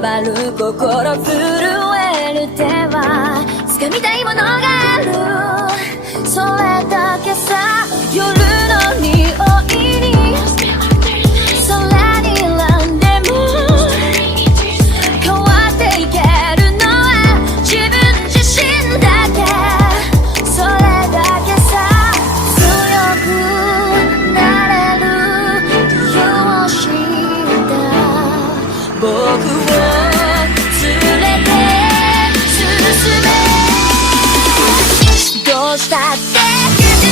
回る心震える手は掴みたいものがある、それだけさ。夜の匂いに空に選んでも変わっていけるのは自分自身だけ、それだけさ。強くなれる理由を知った僕を連れて進め、どうしたって消せない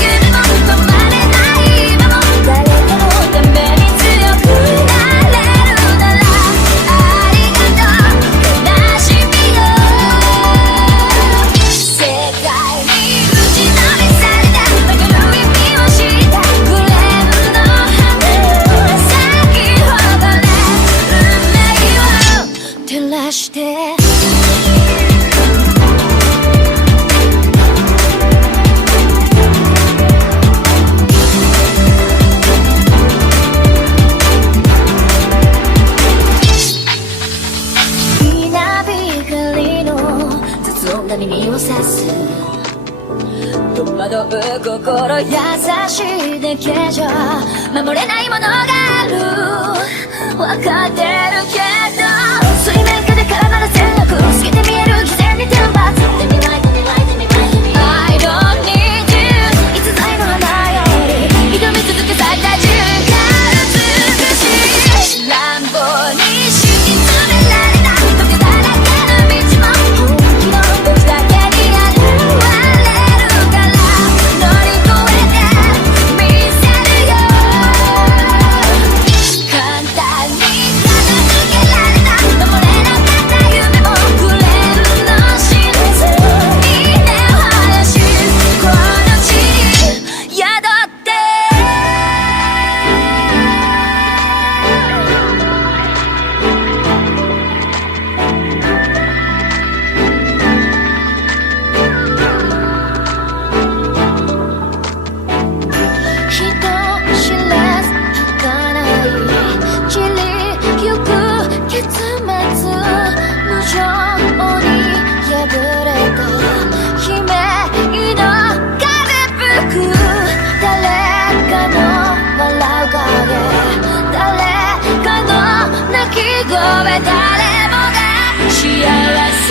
夢も止まれない今も、誰かのために強くなれるならありがとう悲しみよ。世界に打ちのめされた曲がる意味を知ったグレーの花咲き誇れ運命を照らして、耳を刺す戸惑う心優しいだけじゃ守れないものがある、分かってるけど水面下で絡まる戦略透けて見える偽善に天罰 I don't need you いつぞやの花より挑み続け咲いた自由が美しい乱暴に敷き詰められた時だらけの道も本気の時だけに現れるから乗り越えてみせるよ。簡単に片付けられた守れなかった夢もくれるの知れずに根を生やしこの地に宿って人知れず儚い散りゆく結末無情に破れた悲鳴の風吹く誰かの笑う影誰かの泣き声誰もが幸せ